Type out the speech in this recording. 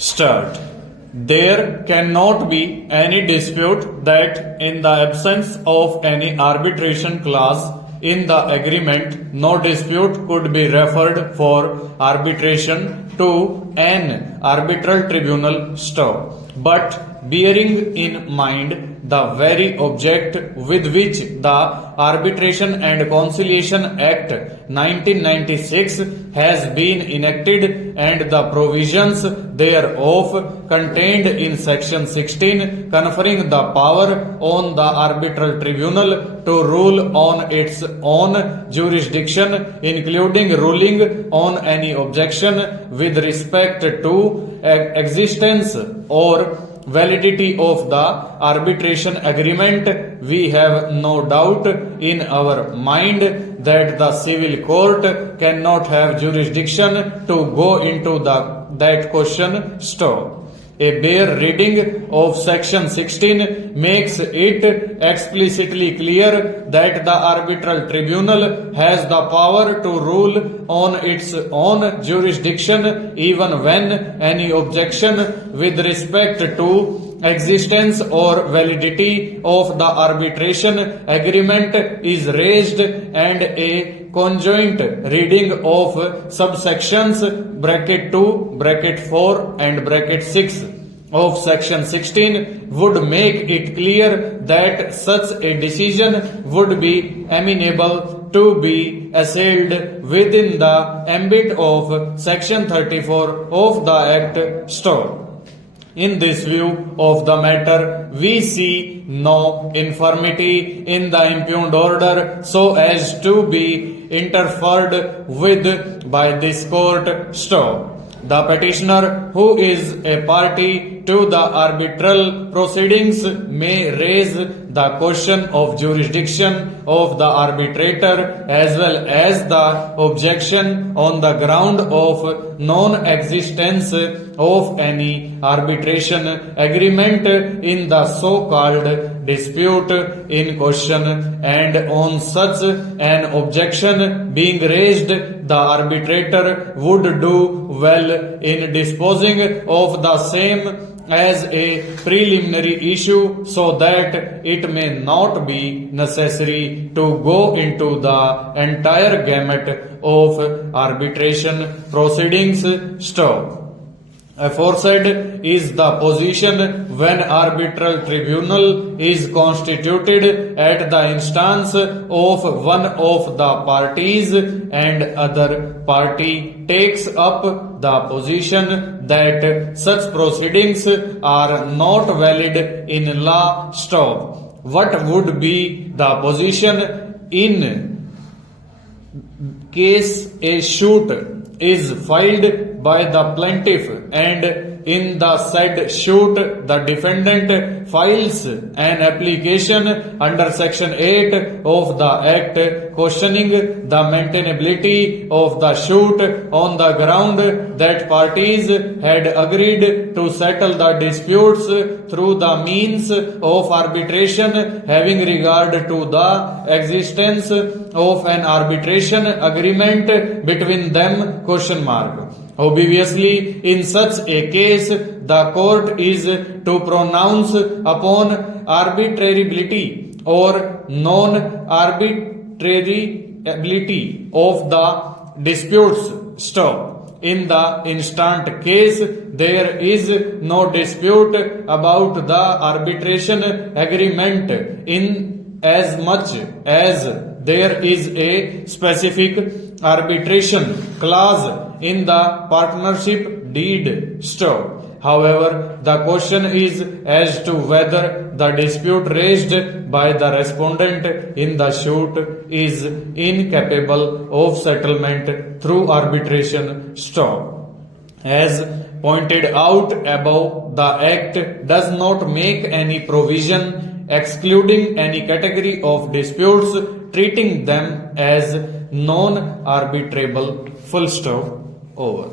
Start. There cannot be any dispute that in the absence of any arbitration clause in the agreement, no dispute could be referred for arbitration to an arbitral tribunal. Stop. But bearing in mind the very object with which the Arbitration and Conciliation Act 1996 has been enacted and the provisions thereof contained in section 16 conferring the power on the arbitral tribunal to rule on its own jurisdiction, including ruling on any objection with respect to existence or validity of the arbitration agreement, we have no doubt in our mind that the civil court cannot have jurisdiction to go into that question. Stop. A bare reading of section 16 makes it explicitly clear that the arbitral tribunal has the power to rule on its own jurisdiction even when any objection with respect to existence or validity of the arbitration agreement is raised, and a conjoint reading of subsections bracket 2, bracket 4 and bracket 6 of section 16 would make it clear that such a decision would be amenable to be assailed within the ambit of section 34 of the Act. Stop. In this view of the matter, we see no infirmity in the impugned order so as to be interfered with by this court. Stop. The petitioner, who is a party to the arbitral proceedings, may raise the question of jurisdiction of the arbitrator as well as the objection on the ground of non-existence of any arbitration agreement in the so-called dispute in question, and on such an objection being raised, the arbitrator would do well in disposing of the same as a preliminary issue so that it may not be necessary to go into the entire gamut of arbitration proceedings. Stop. Aforesaid is the position when arbitral tribunal is constituted at the instance of one of the parties and other party takes up the position that such proceedings are not valid in law. Stop. What would be the position in case a suit is filed by the plaintiff and in the said suit the defendant files an application under section 8 of the Act questioning the maintainability of the suit on the ground that parties had agreed to settle the disputes through the means of arbitration having regard to the existence of an arbitration agreement between them? Question mark. Obviously, in such a case, the court is to pronounce upon arbitrability or non-arbitrability of the disputes. Stop. In the instant case, there is no dispute about the arbitration agreement in as much as there is a specific arbitration clause in the partnership deed. Stop. However, the question is as to whether the dispute raised by the respondent in the suit is incapable of settlement through arbitration. Stop. As pointed out above, the Act does not make any provision excluding any category of disputes, treating them as non-arbitrable. Full stop. Over.